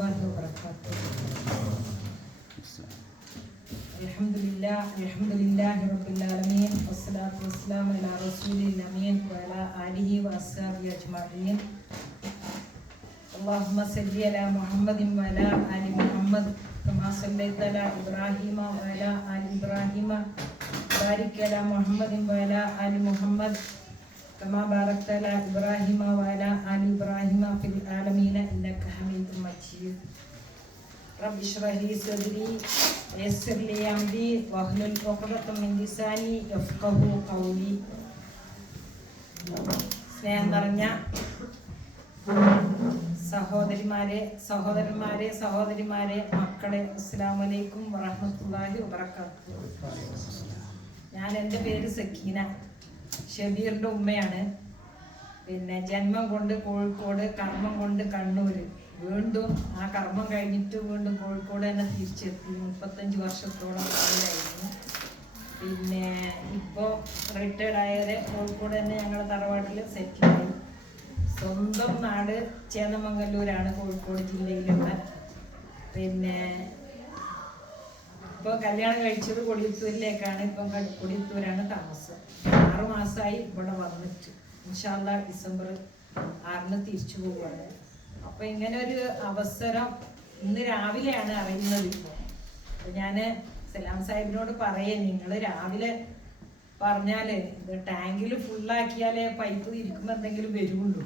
warahmatullahi wabarakatuh. Alhamdulillahi rabbil alamin wassalatu wassalamu ala rasulil amin wa ala alihi wa ashabihi ajma'in. Allahumma salli ala Muhammadin wa ala ali Muhammad kama sallaita ala Ibrahim wa ala ali Ibrahim. Barik ala Muhammadin wa ala ali Muhammad kama barakta ala Ibrahim wa ala ali Ibrahim fil alamin innaka Hamidum Majid. Rabbi shrah li sadri wa yassir li amri wahlul 'uqdatam min lisani yafqahu qawli. സ്നേഹം നിറഞ്ഞ സഹോദരന്മാരെ മക്കളെ, അസ്സലാമു അലൈക്കും വറഹ്മത്തുള്ളാഹി വബറകാതുഹു. എൻ്റെ പേര് സക്കീന, ഷബീറിൻ്റെ ഉമ്മയാണ്. ജന്മം കൊണ്ട് കോഴിക്കോട്, കർമ്മം കൊണ്ട് കണ്ണൂർ. വീണ്ടും ആ കർമ്മം കഴിഞ്ഞിട്ട് വീണ്ടും കോഴിക്കോട് തന്നെ തിരിച്ചെത്തി. 35 വർഷത്തോളം ആയിരുന്നു. ഇപ്പോൾ റിട്ടയർഡ് ആയവരെ കോഴിക്കോട് തന്നെ ഞങ്ങളുടെ തറവാട്ടിൽ സെറ്റിലായി. സ്വന്തം നാട് ചേന്നമംഗല്ലൂരാണ്, കോഴിക്കോട് ജില്ലയിലുള്ള. ഇപ്പോൾ കല്യാണം കഴിച്ചത് കൊടിയത്തൂരിലേക്കാണ്. ഇപ്പം കൊടിയത്തൂരാണ് താമസം. 6 മാസമായി ഇവിടെ വന്നിട്ട്. ഇൻഷാ അല്ലാഹ് ഡിസംബർ 6 തിരിച്ചു പോവുകയാണ്. അപ്പം ഇങ്ങനെ ഒരു അവസരം ഇന്ന് രാവിലെയാണ് അറിയുന്നത്. ഇപ്പോൾ ഞാൻ സലാം സാഹിബിനോട് പറയേ, നിങ്ങൾ രാവിലെ പറഞ്ഞാൽ ഇത് ടാങ്കിൽ ഫുള്ളാക്കിയാലേ പൈപ്പ് ഇരിക്കുമ്പോൾ എന്തെങ്കിലും വരുള്ളൂ.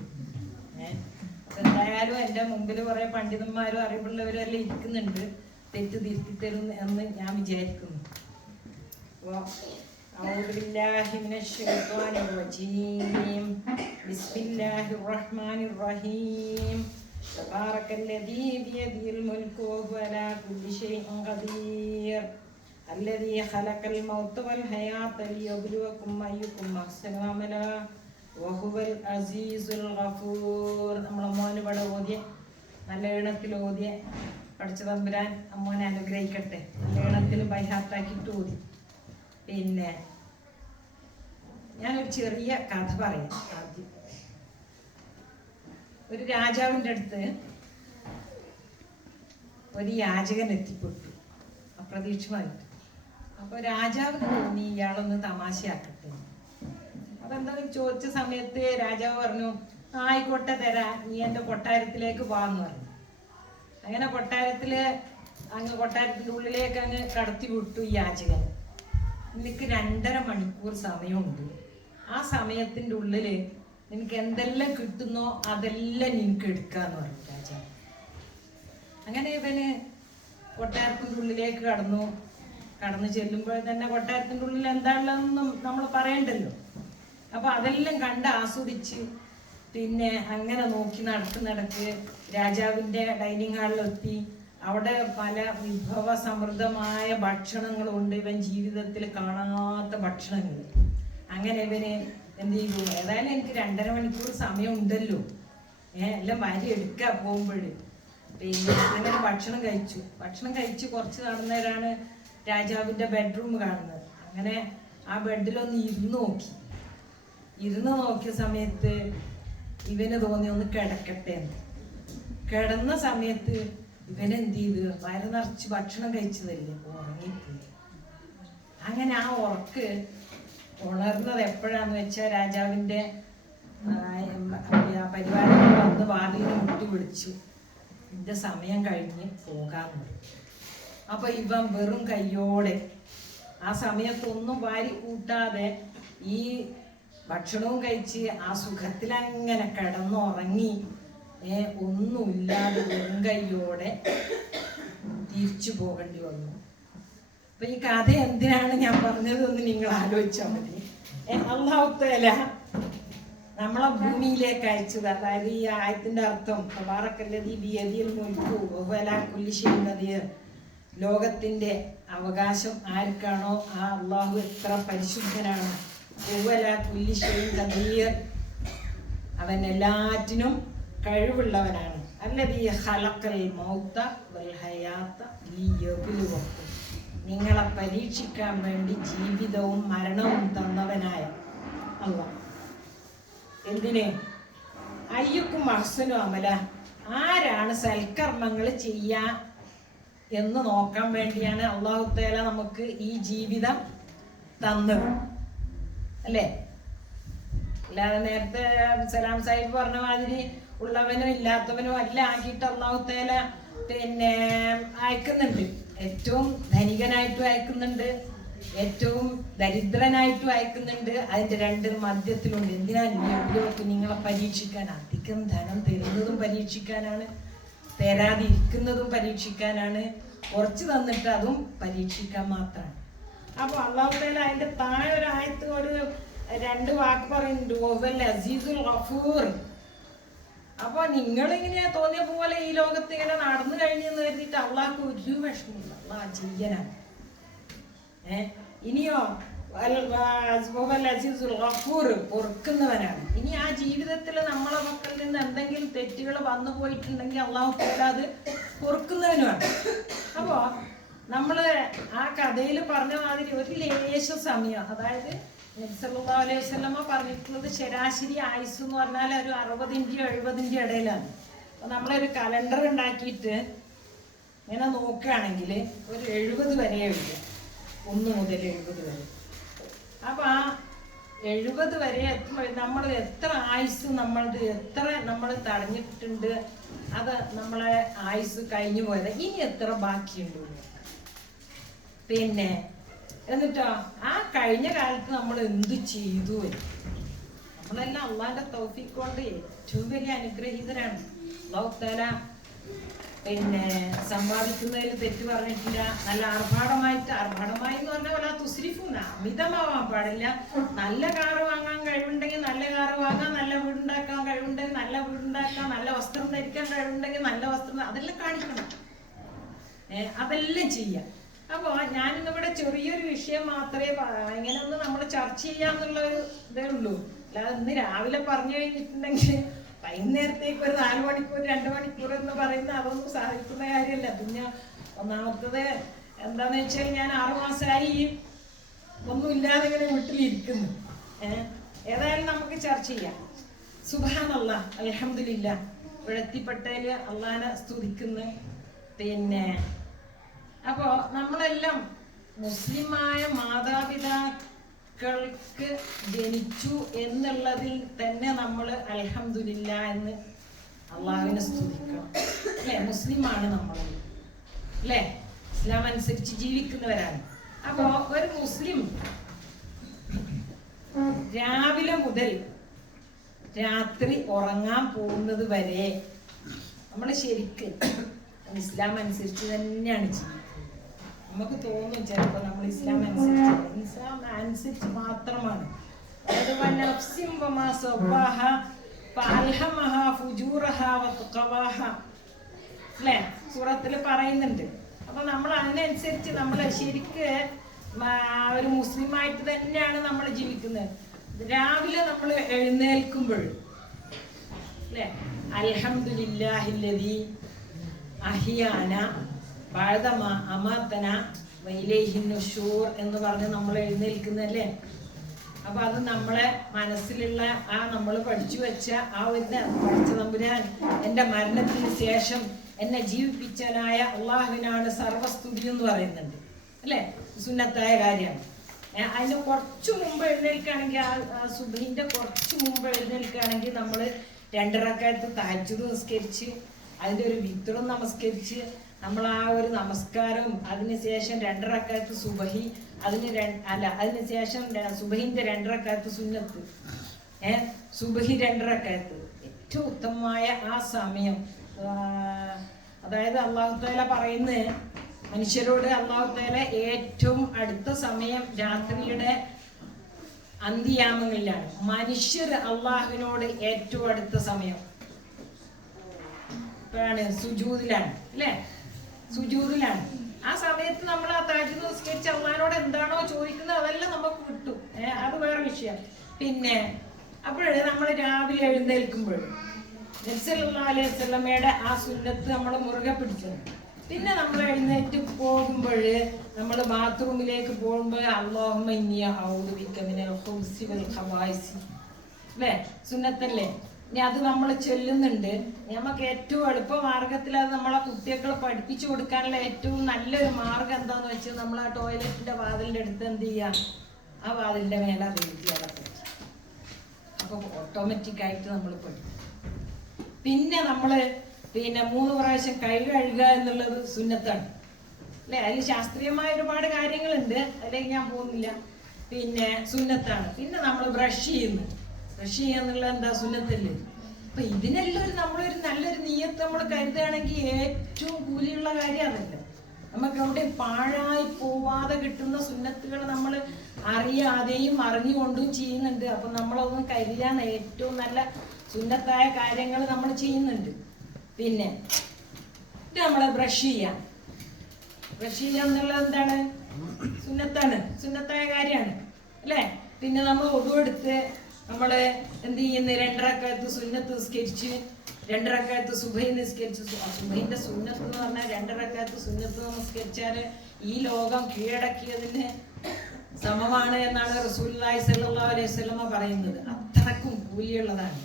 എന്തായാലും എൻ്റെ മുമ്പിൽ കുറേ പണ്ഡിതന്മാരും അറിവുള്ളവരെല്ലാം ഇരിക്കുന്നുണ്ട്, തെറ്റ് തിരുത്തി തരും എന്ന് ഞാൻ വിചാരിക്കുന്നു. أعوذ بالله من الشيطان الرجيم بسم الله الرحمن الرحيم تبارك الذي بيده الملك وهو على كل شيء قدير الذي خلق الموت والحياة ليبلوكم أيكم أحسن عملا وهو العزيز الغفور. നമ്മളെ മോന് ഇവിടെ ഓതിയ നല്ല ഈണത്തിൽ ഓതിയ പഠിച്ച തമ്പുരാൻ അമ്മോനെ അനുഗ്രഹിക്കട്ടെ. നല്ല ഈണത്തിൽ ബൈഹാത്താക്കിയിട്ട് ഓതി. ഞാനൊരു ചെറിയ കഥ പറയാം. ആദ്യം ഒരു രാജാവിൻ്റെ അടുത്ത് ഒരു യാചകൻ എത്തിപ്പെട്ടു, അപ്രതീക്ഷിതമായിട്ട്. അപ്പോൾ രാജാവിന് തോന്നി ഇയാളൊന്ന് തമാശയാക്കട്ടെ. അപ്പം എന്തായാലും ചോദിച്ച സമയത്ത് രാജാവ് പറഞ്ഞു, ആയിക്കോട്ടെ തരാം, നീ എൻ്റെ കൊട്ടാരത്തിലേക്ക് വാന്ന് പറഞ്ഞു. അങ്ങനെ കൊട്ടാരത്തിൻ്റെ ഉള്ളിലേക്ക് അങ്ങ് കടത്തി വിട്ടു ഈ യാചകൻ. നിനക്ക് 2.5 മണിക്കൂർ സമയമുണ്ട്. ആ സമയത്തിൻ്റെ ഉള്ളിൽ നിനക്ക് എന്തെല്ലാം കിട്ടുന്നോ അതെല്ലാം നിനക്ക് എടുക്കാന്ന് പറഞ്ഞു രാജാവ്. അങ്ങനെ ഇവന് കൊട്ടാരത്തിൻ്റെ ഉള്ളിലേക്ക് കടന്നു ചെല്ലുമ്പോൾ തന്നെ കൊട്ടാരത്തിൻ്റെ ഉള്ളിൽ എന്താണെന്നും നമ്മൾ പറയണ്ടല്ലോ. അപ്പോൾ അതെല്ലാം കണ്ട് ആസ്വദിച്ച് അങ്ങനെ നോക്കി നടക്ക് രാജാവിൻ്റെ ഡൈനിങ് ഹാളിലെത്തി. അവിടെ പല വിഭവ സമൃദ്ധമായ ഭക്ഷണങ്ങളുണ്ട്, ഇവൻ ജീവിതത്തിൽ കാണാത്ത ഭക്ഷണങ്ങൾ. അങ്ങനെ ഇവന് എന്ത് ചെയ്തു, ഏതായാലും എനിക്ക് 2.5 മണിക്കൂർ സമയം ഉണ്ടല്ലോ, എല്ലാം വാരി എടുക്കുക പോകുമ്പോൾ. അങ്ങനെ ഭക്ഷണം കഴിച്ച് കുറച്ച് നടന്നവരാണ് രാജാവിൻ്റെ ബെഡ്റൂം കാണുന്നത്. അങ്ങനെ ആ ബെഡിലൊന്ന് ഇരുന്ന് നോക്കിയ സമയത്ത് ഇവന് തോന്നി ഒന്ന് കിടക്കട്ടെ എന്ന്. കിടന്ന സമയത്ത് ഇവനെന്ത് ചെയ്ത് വയറ് നിറച്ച് ഭക്ഷണം കഴിച്ചതല്ലേ, ഉറങ്ങിപ്പോയി. അങ്ങനെ ആ ഉറക്ക് ഉണർന്നത് എപ്പോഴാന്ന് വെച്ചാൽ രാജാവിൻ്റെ പരിവാരങ്ങൾ വന്ന് വാതിലിനെ മുട്ടി വിളിച്ചു, ഇതിൻ്റെ സമയം കഴിഞ്ഞ് പോകാമെന്ന് പറഞ്ഞു. അപ്പോൾ ഇവൻ വെറും കയ്യോടെ ആ സമയത്തൊന്നും വാരി കൂട്ടാതെ ഈ ഭക്ഷണവും കഴിച്ച് ആ സുഖത്തിലങ്ങനെ കിടന്നുറങ്ങി ഒന്നുമില്ലാതെ വെറും കയ്യോടെ തിരിച്ചു പോകേണ്ടി വന്നു. അപ്പൊ ഈ കഥ എന്തിനാണ് ഞാൻ പറഞ്ഞതെന്ന് നിങ്ങൾ ആലോചിച്ചാൽ മതി. അല്ലാഹു തആല നമ്മളെ ഭൂമിയിലേക്ക് അയച്ചത്, അതായത് ഈ ആയത്തിന്റെ അർത്ഥം തബാറക്കല്ലദീ ബിയദിൽ മുൽക്കു വഹുവ അലാ കുല്ലി ഷൈഇൻ ഖദീർ. ലോകത്തിന്റെ അവകാശം ആർക്കാണോ ആ അള്ളാഹു എത്ര പരിശുദ്ധനാണ്. വഹുവ അലാ കുല്ലി ഷൈഇൻ ഖദീർ, അവൻ എല്ലാറ്റിനും കഴിവുള്ളവനാണ്. അല്ലദീ ഖലഖൽ മൗത വൽ ഹയാത ലിയബ്ലുവക്കും, നിങ്ങളെ പരീക്ഷിക്കാൻ വേണ്ടി ജീവിതവും മരണവും തന്നവനായ അല്ലാഹ്. എന്തിനെ? അയ്യുക്കും അഹ്സനു അമല, ആരാണ് സൽക്കർമ്മങ്ങൾ ചെയ്യാ എന്ന് നോക്കാൻ വേണ്ടിയാണ് അല്ലാഹു തആല നമുക്ക് ഈ ജീവിതം തന്നത്, അല്ലേ? അല്ലാതെ നേരത്തെ സലാം സാഹിബ് പറഞ്ഞ മാതിരി ഉള്ളവനും ഇല്ലാത്തവനും എല്ലാം ആക്കിയിട്ട് അല്ലാഹു തആല പിന്നെ അയക്കുന്നുണ്ട്. ഏറ്റവും ധനികനായിട്ടും അയക്കുന്നുണ്ട്, ഏറ്റവും ദരിദ്രനായിട്ടും അയക്കുന്നുണ്ട്. അതിന്റെ രണ്ട് മധ്യത്തിലുണ്ട്. എന്തിനാണ് നിങ്ങളെ പരീക്ഷിക്കാൻ? അധികം ധനം തരുന്നതും പരീക്ഷിക്കാനാണ്, തരാതിരിക്കുന്നതും പരീക്ഷിക്കാനാണ്, കുറച്ച് തന്നിട്ട് അതും പരീക്ഷിക്കാൻ മാത്രമാണ്. അപ്പൊ അല്ലാഹു തആല അതിന്റെ താഴെ ഒരു ആയത്ത് ഒരു 2 വാക്ക് പറയുന്നുണ്ട്, വഹുവൽ അസീസുൽ ഗഫൂർ. അപ്പൊ നിങ്ങളിങ്ങനെ തോന്നിയ പോലെ ഈ ലോകത്ത് ഇങ്ങനെ നടന്നു കഴിഞ്ഞെന്ന് കരുതിയിട്ട് അള്ളാഹ്ക്ക് ഒരു വിഷമമില്ല, അള്ളാഹ് ചെയ്യനാണ്. ഇനിയോ പൊറുക്കുന്നവനാണ്. ഇനി ആ ജീവിതത്തിൽ നമ്മളെ മക്കളിൽ നിന്ന് എന്തെങ്കിലും തെറ്റുകൾ വന്നു പോയിട്ടുണ്ടെങ്കിൽ അള്ളാഹു തആല അത് പൊറുക്കുന്നവനുമാണ്. അപ്പോ നമ്മള് ആ കഥയിൽ പറഞ്ഞ മാതിരി ഒരു ലേശ സമയം, അതായത് നബി സല്ലല്ലാഹു അലൈഹി വസല്ലമ പറഞ്ഞിട്ടുള്ളത് ശരാശരി ആയുസ് എന്ന് പറഞ്ഞാൽ ഒരു 60-ന്റെയും 70-ന്റെയും ഇടയിലാണ്. അപ്പൊ നമ്മളൊരു കലണ്ടർ ഉണ്ടാക്കിയിട്ട് ഇങ്ങനെ നോക്കുകയാണെങ്കിൽ ഒരു 70 വരെ എഴുതുക, 1 മുതൽ 70 വരെ. അപ്പൊ ആ 70 വരെ എത്തുമ്പോൾ നമ്മൾ എത്ര ആയുസ് നമ്മളത് എത്ര നമ്മൾ തടഞ്ഞിട്ടുണ്ട്, അത് നമ്മളെ ആയുസ് കഴിഞ്ഞു പോയത്, ഇനി എത്ര ബാക്കിയുണ്ട്. പിന്നെ എന്നിട്ടോ ആ കഴിഞ്ഞ കാലത്ത് നമ്മൾ എന്ത് ചെയ്തു? നമ്മളെല്ലാം അള്ളാന്റെ തൗഫീഖ് കൊണ്ട് ഏറ്റവും വലിയ അനുഗ്രഹീതരാണ്. അല്ലാഹു തആല പിന്നെ സമ്പാദിക്കുന്നതിൽ തെറ്റ് പറഞ്ഞിട്ടില്ല. നല്ല ആർഭാടമായി എന്ന് പറഞ്ഞാൽ വല്ല തുസ്രിഫുന്ന, അമിതമാവാൻ പാടില്ല. നല്ല കാറ് വാങ്ങാൻ കഴിവുണ്ടെങ്കിൽ നല്ല കാറ് വാങ്ങാം, നല്ല വീടുണ്ടാക്കാൻ കഴിവുണ്ടെങ്കിൽ നല്ല വീടുണ്ടാക്കാം, നല്ല വസ്ത്രം ധരിക്കാൻ കഴിവുണ്ടെങ്കിൽ നല്ല വസ്ത്രം, അതെല്ലാം കാണിക്കണം, അതെല്ലാം ചെയ്യാം. അപ്പൊ ഞാനിന്നിവിടെ ചെറിയൊരു വിഷയം മാത്രമേ ഇങ്ങനെ ഒന്ന് നമ്മൾ ചർച്ച ചെയ്യാന്നുള്ള ഒരു ഇതേ ഉള്ളൂ. അല്ലാതെ ഇന്ന് രാവിലെ പറഞ്ഞു കഴിഞ്ഞിട്ടുണ്ടെങ്കിൽ വൈകുന്നേരത്തേക്ക് ഒരു 4 മണിക്കൂർ 2 മണിക്കൂർ എന്ന് പറയുന്ന അതൊന്നും സാധിക്കുന്ന കാര്യമല്ല. പിന്നെ ഒന്നാമത്തത് എന്താന്ന് വെച്ചാൽ ഞാൻ 6 മാസമായി ഒന്നും ഇല്ലാതെ ഇങ്ങനെ വീട്ടിലിരിക്കുന്നു. ഏതായാലും നമുക്ക് ചർച്ച ചെയ്യാം. സുബ്ഹാനല്ലാഹ്, അൽഹംദുലില്ലാഹ്, ഇവിടെ എത്തിപ്പെട്ടതിൽ അള്ളാഹനെ സ്തുതിക്കുന്നു. പിന്നെ അപ്പോ നമ്മളെല്ലാം മുസ്ലിമായ മാതാപിതാക്കൾക്ക് ജനിച്ചു എന്നുള്ളതിൽ തന്നെ നമ്മൾ അൽഹംദുലില്ലാഹ് എന്ന് അള്ളാഹുവിനെ സ്തുതിക്കണം, അല്ലെ? മുസ്ലിമാണ് നമ്മൾ, അല്ലെ? ഇസ്ലാം അനുസരിച്ച് ജീവിക്കുന്നവരാണ്. അപ്പോ ഒരു മുസ്ലിം രാവിലെ മുതൽ രാത്രി ഉറങ്ങാൻ പോകുന്നത് വരെ നമ്മൾ ശരിക്ക് ഇസ്ലാം അനുസരിച്ച് തന്നെയാണ് ചെയ്യുന്നത്. നമുക്ക് തോന്നും ചിലപ്പോൾ നമ്മൾ ഇസ്ലാം അനുസരിച്ച് മാത്രമാണ്. അല്ലെ? സൂറത്തിൽ പറയുന്നുണ്ട്. അപ്പൊ നമ്മൾ അതിനനുസരിച്ച് നമ്മൾ ശരിക്ക് ഒരു മുസ്ലിമായിട്ട് തന്നെയാണ് നമ്മൾ ജീവിക്കുന്നത്. രാവിലെ നമ്മൾ എഴുന്നേൽക്കുമ്പോൾ അല്ലെ, അൽഹംദുലില്ലാഹില്ലദീ അഹിയാന ബഅദമ അമാതന വഇലൈഹിൻ നുശൂർ എന്ന് പറഞ്ഞ് നമ്മൾ എഴുന്നേൽക്കുന്നല്ലേ. അപ്പൊ അത് നമ്മളെ മനസ്സിലുള്ള ആ നമ്മൾ പഠിച്ചു വെച്ച ആ ഒരു പഠിച്ച തമ്പുരാൻ എൻ്റെ മരണത്തിന് ശേഷം എന്നെ ജീവിപ്പിച്ചനായ അള്ളാഹുവിനാണ് സർവസ്തുതി എന്ന് പറയുന്നുണ്ട്, അല്ലേ? സുന്നത്തായ കാര്യമാണ്. അതിന് കുറച്ച് മുമ്പ് എഴുന്നേൽക്കുകയാണെങ്കിൽ ആ സുബ്ഹിന്റെ കുറച്ച് മുമ്പ് എഴുന്നേൽക്കുകയാണെങ്കിൽ നമ്മൾ 2 റക്അത്ത് തഹജ്ജുദ് നിസ്കരിച്ച് അതിൻ്റെ ഒരു വിത്റും നമസ്കരിച്ച് നമ്മൾ ആ ഒരു നമസ്കാരവും അതിനുശേഷം 2 റക്അത്ത് സുബഹി, അതിനുശേഷം സുബഹിന്റെ 2 റക്അത്ത് സുന്നത്ത്, സുബഹി 2 റക്അത്ത്, ഏറ്റവും ഉത്തമമായ ആ സമയം. അതായത് അല്ലാഹു തആല പറയുന്നത്, മനുഷ്യരോട് അല്ലാഹു തആല ഏറ്റവും അടുത്ത സമയം രാത്രിയുടെ അന്ത്യയാമങ്ങളിലാണ്. മനുഷ്യർ അള്ളാഹുവിനോട് ഏറ്റവും അടുത്ത സമയം ഇപ്പോഴാണ് സുജൂദിലാണ്, അല്ലേ? സുജൂദിലാണ്. ആ സമയത്ത് നമ്മൾ ആ തഹജ്ജുദ് നിസ്കരിച്ച് അള്ളാഹിനോട് എന്താണോ ചോദിക്കുന്നത് അതെല്ലാം നമുക്ക് കിട്ടും. അത് വേറെ വിഷയം. പിന്നെ അപ്പോഴേ നമ്മൾ രാവിലെ എഴുന്നേൽക്കുമ്പോൾ നബി സല്ലല്ലാഹു അലൈഹി വസല്ലമയുടെ ആ സുന്നത്ത് നമ്മൾ മുറുകെ പിടിച്ചു. പിന്നെ നമ്മൾ എഴുന്നേറ്റ് പോകുമ്പോൾ നമ്മൾ ബാത്റൂമിലേക്ക് പോകുമ്പോൾ അല്ലാഹുമ്മ ഇന്നി അഊദു ബിക മിനൽ ഖുബ്സി വൽ ഖബായിസി, അല്ലേ? സുന്നത്തല്ലേ? ഇനി അത് നമ്മൾ ചെല്ലുന്നുണ്ട്. നമുക്ക് ഏറ്റവും എളുപ്പ മാർഗത്തിൽ അത് നമ്മളെ കുട്ടികളെ പഠിപ്പിച്ചു കൊടുക്കാനുള്ള ഏറ്റവും നല്ലൊരു മാർഗം എന്താന്ന് വെച്ചാൽ നമ്മൾ ആ ടോയ്ലറ്റിന്റെ വാതിലിന്റെ അടുത്ത് എന്ത് ചെയ്യുക, ആ വാതിലിന്റെ മേലെ അത് എഴുതി അടക്കുക. അപ്പൊ ഓട്ടോമാറ്റിക്കായിട്ട് നമ്മൾ പഠിക്കും. പിന്നെ നമ്മള് 3 പ്രാവശ്യം കൈ കഴുകുക എന്നുള്ളത് സുന്നത്താണ് അല്ലെ. അതിൽ ശാസ്ത്രീയമായ ഒരുപാട് കാര്യങ്ങളുണ്ട്, അതിലേക്ക് ഞാൻ പോകുന്നില്ല. സുന്നത്താണ്. പിന്നെ നമ്മൾ ബ്രഷ് ചെയ്യുന്നു. ബ്രഷ് ചെയ്യാന്നുള്ള എന്താ സുന്നത്തല്ലേ. അപ്പൊ ഇതിനെല്ലാം നമ്മളൊരു നല്ലൊരു നീയത്ത് നമ്മൾ കരുതുകയാണെങ്കിൽ ഏറ്റവും കൂലിയുള്ള കാര്യമാണല്ലോ. നമുക്ക് അവിടെ പാഴായി പോവാതെ കിട്ടുന്ന സുന്നത്തുകൾ നമ്മൾ അറിയാതെയും അറിഞ്ഞുകൊണ്ടും ചെയ്യുന്നുണ്ട്. അപ്പൊ നമ്മളതൊന്നും കരുതാൻ ഏറ്റവും നല്ല സുന്നത്തായ കാര്യങ്ങൾ നമ്മൾ ചെയ്യുന്നുണ്ട്. പിന്നെ നമ്മളെ ബ്രഷ് ചെയ്യാം. ബ്രഷ് ചെയ്യുക എന്നുള്ളത് എന്താണ്? സുന്നത്താണ്, സുന്നത്തായ കാര്യമാണ് അല്ലേ. പിന്നെ നമ്മൾ ഒടുവെടുത്ത് നമ്മള് എന്ത് ചെയ്യുന്നു? 2 റക്അത്ത് സുന്നത്ത് നിസ്കരിച്ച്, 2 റക്അത്ത് സുബഹി നിസ്കരിച്ച്. സുബഹിന്റെ സുന്നത്ത് എന്ന് പറഞ്ഞാൽ 2 റക്അത്ത് സുന്നത്ത് നിസ്കരിച്ചാല് ഈ ലോകം കീഴടക്കിയതിന് സമമാണ് എന്നാണ് റസൂലുള്ളാഹി സ്വല്ലല്ലാഹു അലൈഹി വസല്ലമ പറയുന്നത്. അത്രക്കും കൂലിയുള്ളതാണ്.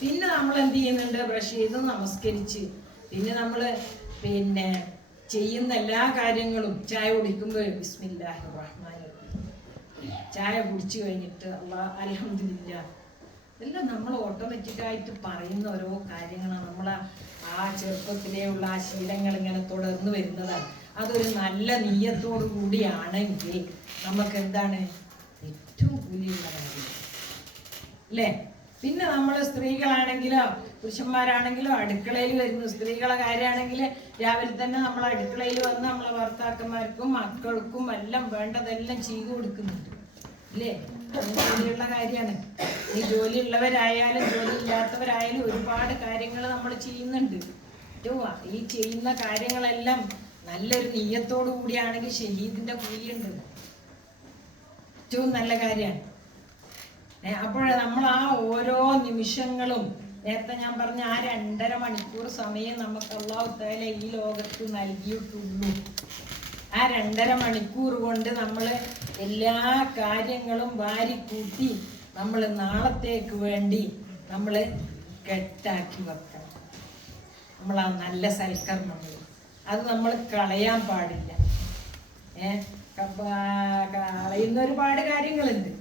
പിന്നെ നമ്മൾ എന്ത് ചെയ്യുന്നുണ്ട്? ബ്രഷ് ചെയ്ത് നമസ്കരിച്ച്, പിന്നെ നമ്മള് ചെയ്യുന്ന എല്ലാ കാര്യങ്ങളും, ചായ കുടിക്കുമ്പോൾ ബിസ്മില്ലാഹിർ റഹ്മാനിർ റഹീം, ചായ കുടിച്ചു കഴിഞ്ഞിട്ട് അൽഹംദുലില്ലാ, ഇതെല്ലാം നമ്മൾ ഓട്ടോമാറ്റിക്കായിട്ട് പറയുന്ന ഓരോ കാര്യങ്ങളാണ്. നമ്മൾ ആ ചെറുപ്പത്തിലെയുള്ള ആ ശീലങ്ങൾ ഇങ്ങനെ തുടർന്ന് വരുന്നതാണ്. അതൊരു നല്ല നീയത്തോടു കൂടിയാണെങ്കിൽ നമുക്ക് എന്താണ് ഏറ്റവും കൂലിയുള്ള കാര്യം അല്ലേ. പിന്നെ നമ്മൾ സ്ത്രീകളാണെങ്കിലോ പുരുഷന്മാരാണെങ്കിലോ അടുക്കളയിൽ വരുന്നു. സ്ത്രീകളെ കാര്യമാണെങ്കിൽ രാവിലെ തന്നെ നമ്മൾ അടുക്കളയിൽ വന്ന് നമ്മളെ ഭർത്താക്കന്മാർക്കും മക്കൾക്കും എല്ലാം വേണ്ടതെല്ലാം ചെയ്തു കൊടുക്കുന്നുണ്ട് അല്ലേ. ജോലിയുള്ള കാര്യമാണ്. ഈ ജോലി ഉള്ളവരായാലും ജോലി ഇല്ലാത്തവരായാലും ഒരുപാട് കാര്യങ്ങൾ നമ്മൾ ചെയ്യുന്നുണ്ട്. ഈ ചെയ്യുന്ന കാര്യങ്ങളെല്ലാം നല്ലൊരു നീയത്തോടു കൂടിയാണെങ്കിൽ ഷഹീദിന്റെ കൂലിയുണ്ട്. ഏറ്റവും നല്ല കാര്യമാണ്. അപ്പോൾ നമ്മൾ ആ ഓരോ നിമിഷങ്ങളും, നേരത്തെ ഞാൻ പറഞ്ഞ ആ 2.5 മണിക്കൂർ സമയം നമുക്ക് അല്ലാഹു തആല ഈ ലോകത്ത് നൽകിയിട്ടുള്ളൂ. ആ 2.5 മണിക്കൂർ കൊണ്ട് നമ്മൾ എല്ലാ കാര്യങ്ങളും വാരിക്കൂട്ടി നമ്മൾ നാളത്തേക്ക് വേണ്ടി നമ്മൾ കെട്ടാക്കി വെക്കണം. നമ്മൾ ആ നല്ല സൽക്കർമ്മങ്ങൾ അത് നമ്മൾ കളയാൻ പാടില്ല. കളയുന്ന ഒരുപാട് കാര്യങ്ങളുണ്ട്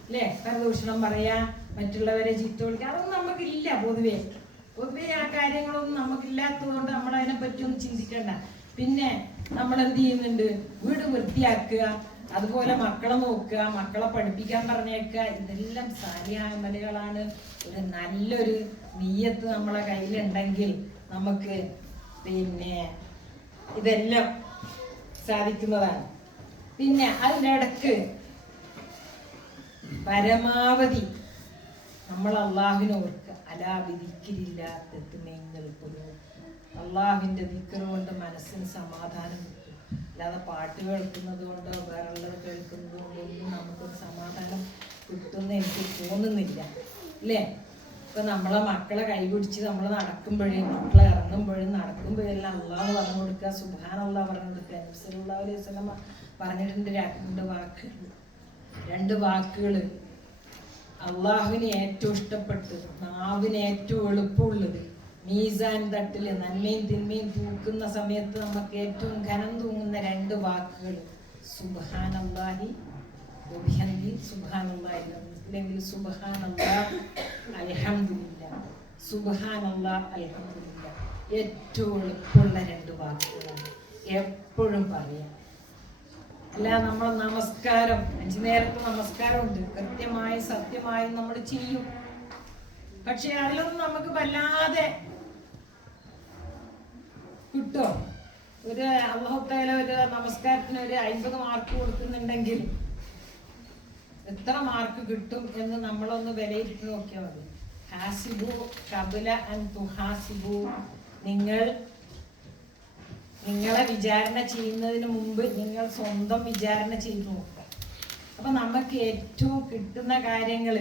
അല്ലേ. പരദൂഷണം പറയാ, മറ്റുള്ളവരെ ചീത്ത വിളിക്കുക, അതൊന്നും നമുക്കില്ല. പൊതുവെ ആ കാര്യങ്ങളൊന്നും നമുക്കില്ലാത്തത് കൊണ്ട് നമ്മൾ അതിനെ പറ്റിയൊന്നും ചിന്തിക്കണ്ട. പിന്നെ നമ്മൾ എന്ത് ചെയ്യുന്നുണ്ട്? വീട് വൃത്തിയാക്കുക, അതുപോലെ മക്കളെ നോക്കുക, മക്കളെ പഠിപ്പിക്കാൻ പറഞ്ഞേക്കുക. ഇതെല്ലാം സാലിഹായ അമലുകളാണ്. ഒരു നല്ലൊരു നിയ്യത്ത് നമ്മളെ കയ്യിലുണ്ടെങ്കിൽ നമുക്ക് ഇതെല്ലാം സാധിക്കുന്നതാണ്. പിന്നെ അതിൻ്റെ ഇടക്ക് പരമാവധി നമ്മൾ അള്ളാഹുവിനെ ഓർക്കുക. അള്ളാഹുവിന്റെ ദിക്ർ കൊണ്ട് മനസ്സിന് സമാധാനം കിട്ടും. അല്ലാതെ പാട്ട് കേൾക്കുന്നത് കൊണ്ടോ വേറുള്ളത് കേൾക്കുന്നത് കൊണ്ടോ ഒന്നും നമുക്കൊരു സമാധാനം കിട്ടുമെന്ന് എനിക്ക് തോന്നുന്നില്ല അല്ലേ. ഇപ്പൊ നമ്മളെ മക്കളെ കൈപിടിച്ച് നമ്മൾ നടക്കുമ്പോഴും മക്കളെ ഇറങ്ങുമ്പോഴും നടക്കുമ്പോഴെല്ലാം അള്ളാഹ് പറഞ്ഞു കൊടുക്കുക, സുബ്ഹാനല്ലാഹ് പറഞ്ഞു കൊടുക്കുക. നബി സല്ലല്ലാഹു അലൈഹി വസല്ലം പറഞ്ഞിട്ടുണ്ട് 2 വാക്കുകൾ അള്ളാഹുവിന് ഏറ്റവും ഇഷ്ടപ്പെട്ട്, നാവിന് ഏറ്റവും എളുപ്പമുള്ളത്, മീസാൻ തട്ടിൽ നന്മയും തിന്മയും തൂക്കുന്ന സമയത്ത് നമുക്ക് ഏറ്റവും ഘനം തൂങ്ങുന്ന 2 വാക്കുകൾ സുബ്ഹാനല്ലാഹി വബിഹംദി, സുബ്ഹാനല്ലാഹി അല്ലെങ്കിൽ സുബ്ഹാനല്ലാഹ് അൽഹംദുലില്ലാഹ്, സുബ്ഹാനല്ലാഹ് അൽഹംദുലില്ലാഹ്. ഏറ്റവും എളുപ്പമുള്ള 2 വാക്കുകളാണ്. എപ്പോഴും പറയാം. അല്ല, നമ്മൾ നമസ്കാരം 5 നേരത്തെ നമസ്കാരമുണ്ട്, കൃത്യമായി സത്യമായി നമ്മൾ ചെയ്യും. പക്ഷെ അതിലൊന്നും നമുക്ക് വല്ലാതെ കിട്ടോ? ഒരു അല്ലാഹു തആല ഒരു നമസ്കാരത്തിന് ഒരു 50 മാർക്ക് കൊടുക്കുന്നുണ്ടെങ്കിൽ എത്ര മാർക്ക് കിട്ടും എന്ന് നമ്മളൊന്ന് വിലയിരുത്തി നോക്കിയാൽ മതി. ഹാസിബു ഖബല അൻ തുഹാസിബു. നിങ്ങളെ വിചാരണ ചെയ്യുന്നതിന് മുമ്പ് നിങ്ങൾ സ്വന്തം വിചാരണ ചെയ്തു നോക്കുക. അപ്പൊ നമുക്ക് ഏറ്റവും കിട്ടുന്ന കാര്യങ്ങൾ,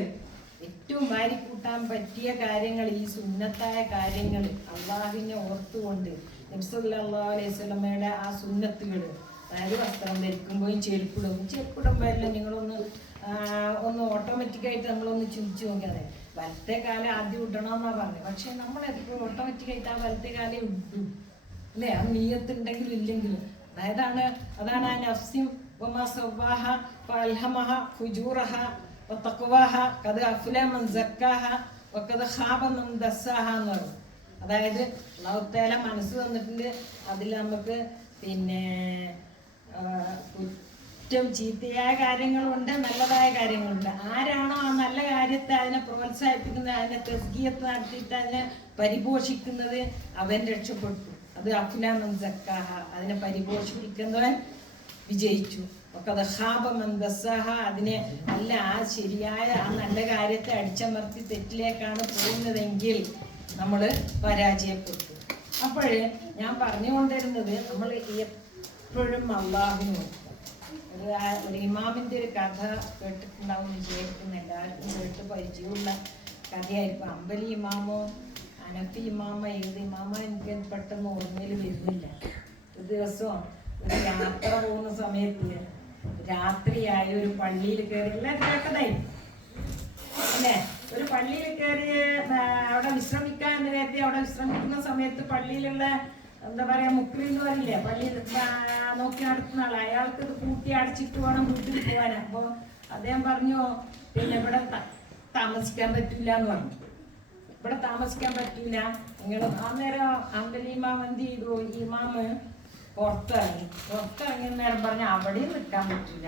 ഏറ്റവും വാരിക്കൂട്ടാൻ പറ്റിയ കാര്യങ്ങൾ, ഈ സുന്നത്തായ കാര്യങ്ങൾ അള്ളാഹുവിനെ ഓർത്തുകൊണ്ട് നബി സല്ലല്ലാഹു അലൈഹി വസല്ലമയുടെ ആ സുന്നത്തുകൾ, അതായത് വസ്ത്രം ധരിക്കുമ്പോഴും ചെരുപ്പിടുമ്പോൾ എല്ലാം നിങ്ങളൊന്ന് ഓട്ടോമാറ്റിക്കായിട്ട് നമ്മളൊന്ന് ചിന്തിച്ചു നോക്കിയാൽ വലത്തെ കാലം ആദ്യം ഇടണമെന്നാ പറഞ്ഞു. പക്ഷെ നമ്മൾ എപ്പോഴും ഓട്ടോമാറ്റിക്കായിട്ട് ആ വലത്തെ കാലം ഇടും അല്ലേ, ആ നീയത്തുണ്ടെങ്കിലും ഇല്ലെങ്കിലും. അതാണ് ആ നഫ്സിം വമാ സവ്വാഹ ഫഅൽഹമഹ ഫുജൂറഹ വതഖ്വാഹ ഖദ് അഫ്ലഹ മൻ സക്കാഹ വഖദ് ഖാബ മൻ ദസ്സാഹ എന്ന് പറഞ്ഞു. അതായത് അല്ലാഹു തആല മനസ്സ് തന്നിട്ടുണ്ട്, അതിൽ നമുക്ക് പിന്നെ കുറ്റം ചീത്തയായ കാര്യങ്ങളുണ്ട്, നല്ലതായ കാര്യങ്ങളുണ്ട്. ആരാണോ ആ നല്ല കാര്യത്തെ അതിനെ പ്രോത്സാഹിപ്പിക്കുന്നത്, അതിനെ തസ്കിയത്ത് നടത്തിയിട്ട് അതിനെ പരിപോഷിക്കുന്നത്, അവൻ രക്ഷപ്പെട്ടു. അത് അഫ്ലഹ മൻ സക്കാഹ, അതിനെ പരിപോഷിപ്പിക്കുന്നവൻ വിജയിച്ചു. അതിനെ അല്ല, ആ ശരിയായ ആ നല്ല കാര്യത്തെ അടിച്ചമർത്തി തെറ്റിലേക്കാണ് പോകുന്നതെങ്കിൽ നമ്മൾ പരാജയപ്പെട്ടു. അപ്പോഴേ ഞാൻ പറഞ്ഞുകൊണ്ടിരുന്നത്, നമ്മൾ എപ്പോഴും അള്ളാഹുവിനെ ഒരു ഇമാമിൻ്റെ ഒരു കഥ കേട്ടിട്ടുണ്ടാവും വിജയിക്കുന്ന, എല്ലാവർക്കും കേട്ട് പരിചയമുള്ള കഥയായിരിക്കും. അമ്പലി ഇമാമോ അനഫി ഇമാമ ഏത് ഇമാമ എനിക്ക് പെട്ടെന്ന് ഓർമ്മയിൽ വരുന്നില്ല. ഒരു ദിവസം ഒരു യാത്ര പോകുന്ന സമയത്ത് രാത്രിയായി ഒരു പള്ളിയിൽ കയറി, എല്ലാം കേട്ടതായി അല്ലേ, ഒരു പള്ളിയിൽ കയറി അവിടെ വിശ്രമിക്കാൻ നേരത്തെ അവിടെ വിശ്രമിക്കുന്ന സമയത്ത് പള്ളിയിലുള്ള എന്താ പറയാ മുക്രി എന്ന് പറയില്ലേ, പള്ളിയിൽ നോക്കി നടത്തുന്ന ആൾ, അയാൾക്ക് ഇത് കൂട്ടി അടച്ചിട്ട് വേണം വീട്ടിൽ പോകാൻ. അപ്പോൾ അദ്ദേഹം പറഞ്ഞു, പിന്നെ ഇവിടെ താമസിക്കാൻ പറ്റില്ല എന്ന് പറഞ്ഞു. ഇവിടെ താമസിക്കാൻ പറ്റില്ല നിങ്ങൾ. അന്നേരം അമ്പലിമാം എന്ത് ചെയ്തു, ഇമാമ് പുറത്തിറങ്ങി നേരം പറഞ്ഞു അവിടെയും നിൽക്കാൻ പറ്റില്ല.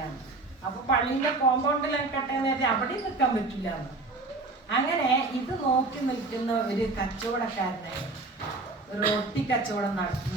അപ്പൊ പള്ളിയിലെ കോമ്പൗണ്ടിലൊക്കെ നേരത്തെ അവിടെയും നിൽക്കാൻ പറ്റില്ല. അങ്ങനെ ഇത് നോക്കി നിൽക്കുന്ന ഒരു കച്ചവടക്കാരനായിരുന്നു, ഒരു റൊട്ടി കച്ചവടം നടത്തുന്ന